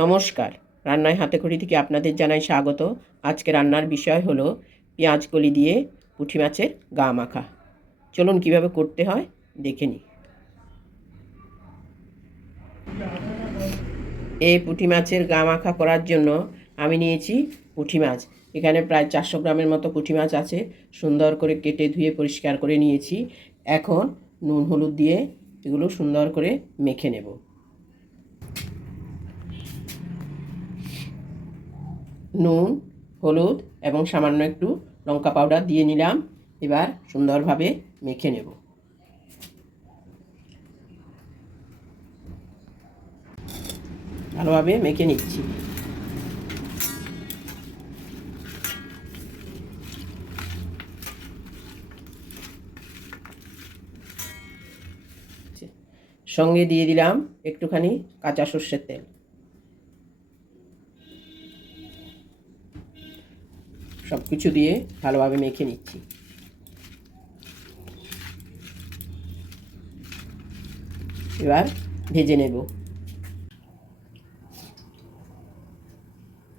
নমস্কার। রান্নায় হাতে খড়ি থেকে আপনাদের জানাই স্বাগত। আজকে রান্নার বিষয় হলো পেঁয়াজ কলি দিয়ে পুঁটি মাছের গা মাখা। চলুন কীভাবে করতে হয়, দেখে নিই। এই পুঁটি মাছের গা মাখা করার জন্য আমি নিয়েছি পুঁটি মাছ। এখানে প্রায় চারশো গ্রামের মতো পুঁটি মাছ আছে। সুন্দর করে কেটে ধুয়ে পরিষ্কার করে নিয়েছি। এখন নুন হলুদ দিয়ে এগুলো সুন্দর করে মেখে নেব। নুন, হলুদ এবং সামান্য একটু লঙ্কা পাউডার দিয়ে নিলাম। এবার সুন্দরভাবে মেখে নেব। ভালোভাবে মেখে নিচ্ছি। সঙ্গে দিয়ে দিলাম একটুখানি কাঁচা সর্ষের তেল। সব কিছু দিয়ে ভালোভাবে মেখে নিচ্ছি। এবার ভেজে নেব।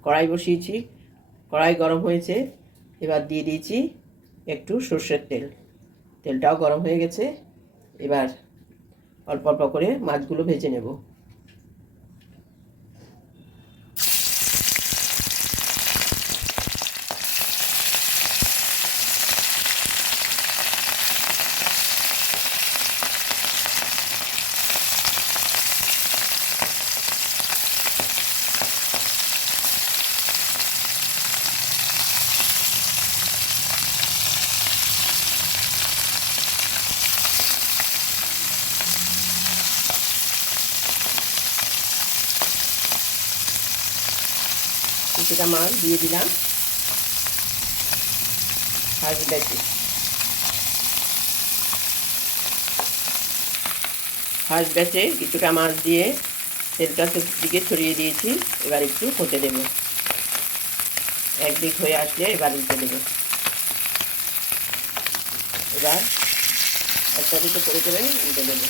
কড়াই বসিয়েছি। কড়াই গরম হয়েছে। এবার দিয়ে দিয়েছি একটু সর্ষের তেল। তেলটাও গরম হয়ে গেছে। এবার অল্প অল্প করে মাছগুলো ভেজে নেব। কিছুটা মাছ দিয়ে দিলাম। হাঁস বেচে হাঁস বেচে কিছুটা মাছ দিয়ে তেলটা দিকে ছড়িয়ে দিয়েছি, এবার একটু হতে দেব। একদিক হয়ে আসলে এবার উল্টে দেব। এবার একটা দিকে করে করে উল্টে দেবো।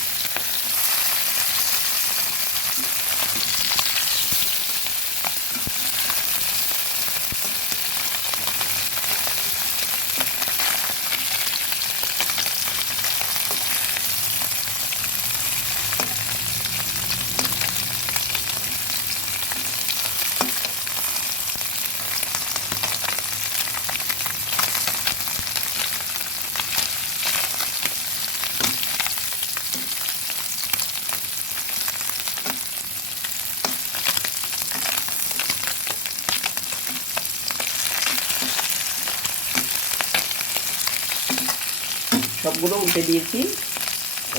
সবগুলো উল্টে দিয়েছি।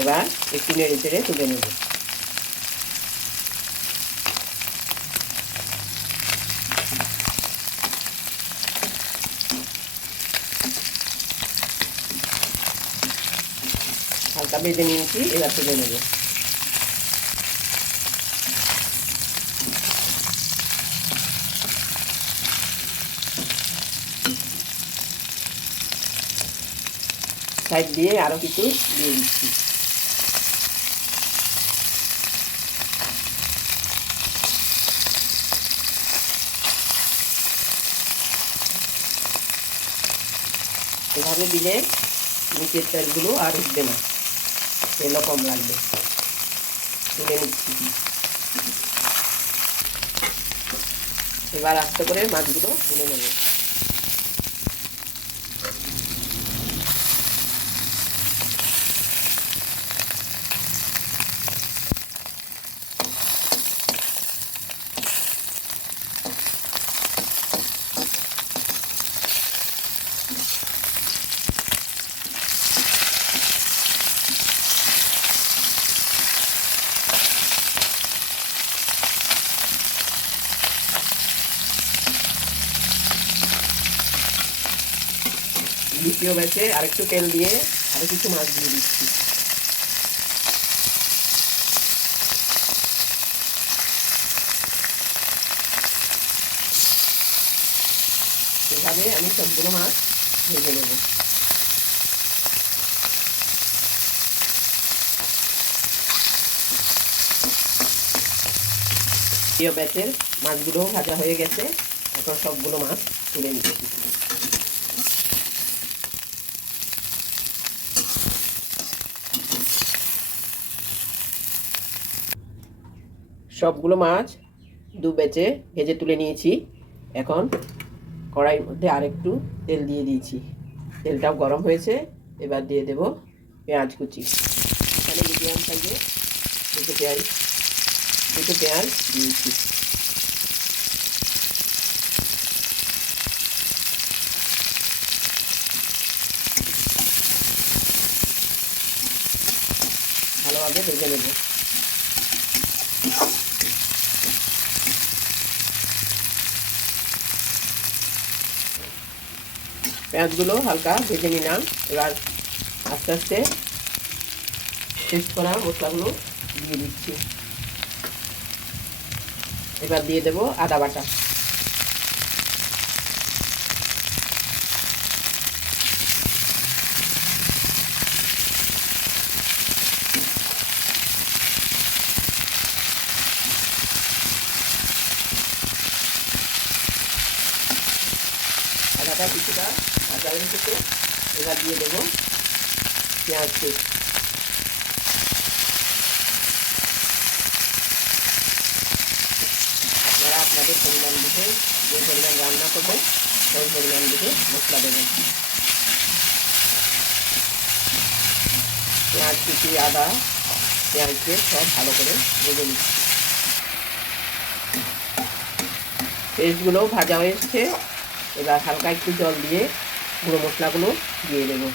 এবার একটু নেড়ে চেড়ে তুলে নেব। হালকা বেজে নিয়েছি, এবার তুলে নেব। সাইড দিয়ে আরও কিছু দিয়ে দিচ্ছি। এভাবে দিলে নিচের তেলগুলো আর উঠবে না। তেলও কম লাগবে। তুলে নিচ্ছি। এবার আস্তে করে মাছগুলো তুলে নেবে। ব্যাচে আরেকটু তেল দিয়ে আরও কিছু মাছ দিয়ে দিচ্ছি। এভাবে আমি সবগুলো মাছ ভেজে নেব। প্রিয় ব্যাচের মাছগুলোও ভাজা হয়ে গেছে, এখন সবগুলো মাছ তুলে নিচ্ছি। সবগুলো মাছ দু বেচে ভেজে তুলে নিয়েছি। এখন কড়াইয়ের মধ্যে আরেকটু তেল দিয়ে দিয়েছি। তেলটাও গরম হয়েছে, এবার দিয়ে দেব পেঁয়াজ কুচি। এখানে মিডিয়াম সাইজে দুটো পেঁয়াজ দুটো পেঁয়াজ দিয়েছি। ভালোভাবে ভেজে নেব। পেঁয়াজগুলো হালকা ভেজে নিলাম। এবার আস্তে আস্তে শেষ করা মশলাগুলো দিয়ে দিচ্ছি। এবার দিয়ে দেব আদা বাটা। আদাটা কিছুটা হয়ে গেছে এবার দিয়ে দেবো পেঁয়াজ পেস্ট আপনারা আপনাদের পরিমাণ দিকে যে পরিমাণ রান্না করবেন, সেই পরিমাণ দিকে মশলা দেবেন। পেঁয়াজ কুচি, আদা, পেঁয়াজ দিয়ে সব ভালো করে ভেজে নিচ্ছি। পেস্টগুলোও ভাজা হয়ে এসছে। এবার হালকা একটু জল দিয়ে গুঁড়ো মশলাগুলো দিয়ে দেবো।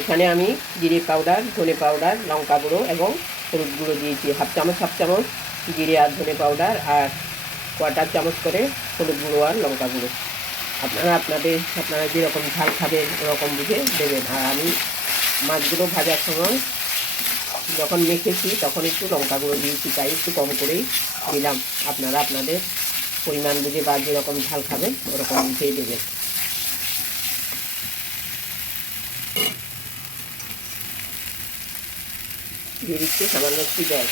এখানে আমি জিরে পাউডার, ধনে পাউডার, লঙ্কা গুঁড়ো এবং হলুদ গুঁড়ো দিয়েছি। হাফ চামচ হাফ চামচ জিরে আর ধনে পাউডার আর কোয়াটার চামচ করে হলুদ গুঁড়ো আর লঙ্কা গুঁড়ো। আপনারা আপনাদের, আপনারা যেরকম ঝাল খাবেন ওরকম বুঝে দেবেন। আর আমি মাছগুলো ভাজার সময় যখন মেখেছি তখন একটু লঙ্কা গুঁড়ো দিয়েছি, তাই একটু কম করেই দিলাম। আপনারা আপনাদের পরিমাণ বুঝে বা যেরকম ঝাল খাবেন ওরকম বুঝেই দেবেন। দিয়ে দিচ্ছি, সামান্য একটু জল।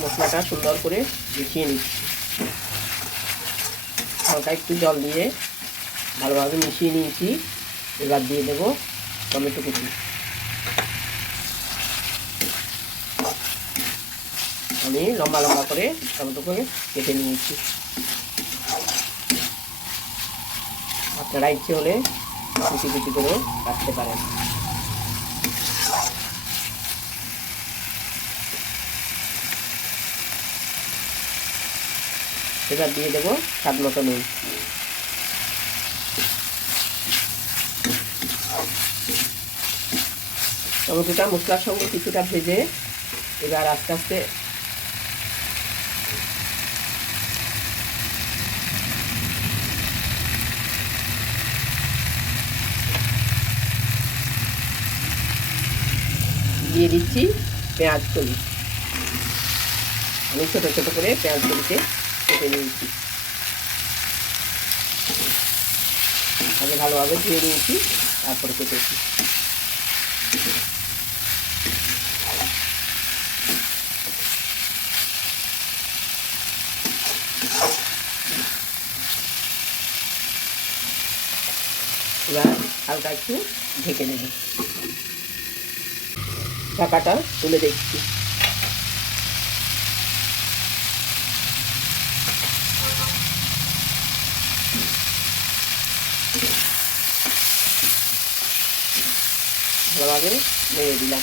মশলাটা সুন্দর করে মিশিয়ে নিচ্ছি। হালকা একটু জল দিয়ে ভালোভাবে মিশিয়ে নিয়েছি। এবার দিয়ে দেবো টমেটো কুচি। আমি লম্বা লম্বা করে টমেটো করে কেটে নিয়েছি। আপনারা ইচ্ছে হলে কুচি কুচি করে রাখতে পারেন। এবার দিয়ে দেবো স্বাদ মতো নুন। টমেটোটা মশলার সঙ্গে কিছুটা ভেজে এবার আস্তে আস্তে দিয়ে দিচ্ছি পেঁয়াজ কলি। আমি ছোটো ছোটো করে পেঁয়াজ কলিতে কেটে নিয়েছি। আগে ভালোভাবে ধুয়ে নিয়েছি, তারপরে কেটেছি। এবার হালকা একটু ঢেকে নেব। ঢাকাটা তুলে দেখছি। ভালোভাবে নেড়ে দিলাম।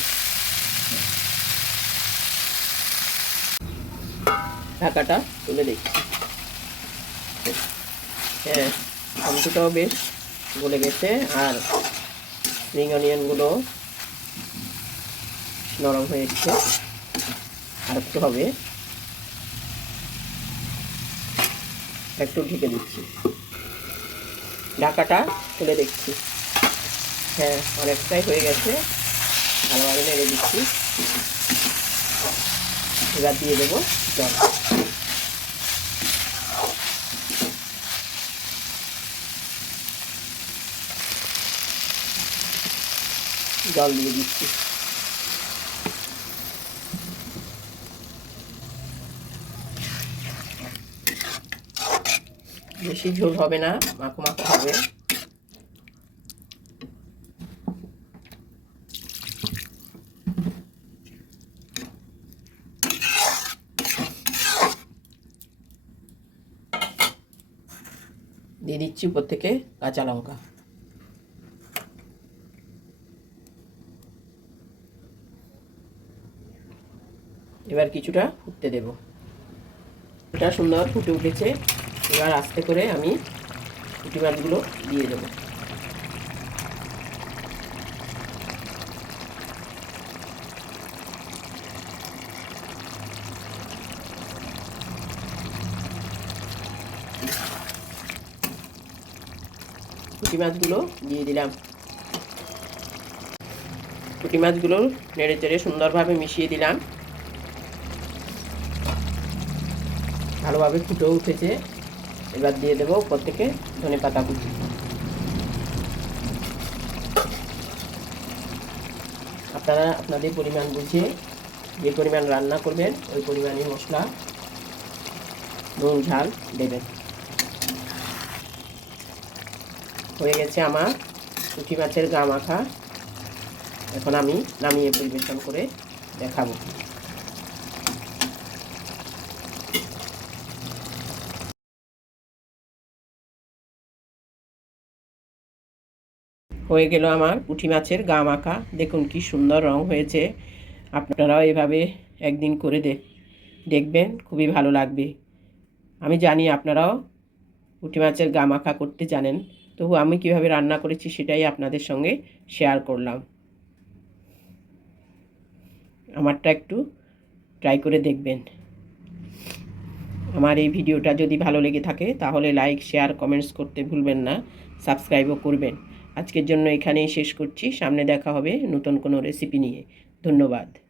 ঢাকাটা তুলে দেখছি। হ্যাঁ টমেটোটাও বেশ গলে গেছে। আর স্প্রিং অনিয়নগুলো নরম হয়ে এসছে আর একটু হবে। একটু ঢেকে দিচ্ছি। ঢাকাটা খুলে দেখছি। হ্যাঁ অনেকটাই হয়ে গেছে। ভালোভাবে নেড়ে দিচ্ছি। এবার দিয়ে দেবো জল। জল দিয়ে দিচ্ছি। বেশি ঝোল হবে না, মাখো মাখো হবে। দিয়ে দিচ্ছি উপর থেকে কাঁচা লঙ্কা। এবার কিছুটা ফুটতে দেব। এটা সুন্দর ফুটে উঠেছে। এবার আস্তে করে আমি পুঁটি মাছগুলো দিয়ে দেবো। পুঁটি মাছগুলো দিয়ে দিলাম। পুঁটি মাছগুলো নেড়ে চেড়ে সুন্দরভাবে মিশিয়ে দিলাম। ভালোভাবে ফুটেও উঠেছে। এবার দিয়ে দেবো থেকে ধনে পাতা কুচি। আপনারা আপনাদের পরিমাণ বুঝে যে পরিমাণ রান্না করবেন, ওই পরিমাণে মশলা, নুন, ঝাল দেবেন। হয়ে গেছে আমার পুঁটি মাছের গা মাখা। এখন আমি নামিয়ে পরিবেশন করে দেখাবো। হয়ে গেল আমার পুঁটি মাছের গা মাখা। দেখুন কি সুন্দর রং হয়েছে। আপনারাও এভাবে একদিন করে দেখ দেখবেন, খুবই ভালো লাগবে। আমি জানি আপনারাও পুঁটি মাছের গা মাখা করতে জানেন। তবু আমি কীভাবে রান্না করেছি সেটাই আপনাদের সঙ্গে শেয়ার করলাম। আমারটা একটু ট্রাই করে দেখবেন। আমার এই ভিডিওটা যদি ভালো লেগে থাকে, তাহলে লাইক শেয়ার কমেন্টস করতে ভুলবেন না। সাবস্ক্রাইবও করবেন। আজকের জন্য এখানেই শেষ করছি। সামনে দেখা হবে নতুন কোনো রেসিপি নিয়ে। ধন্যবাদ।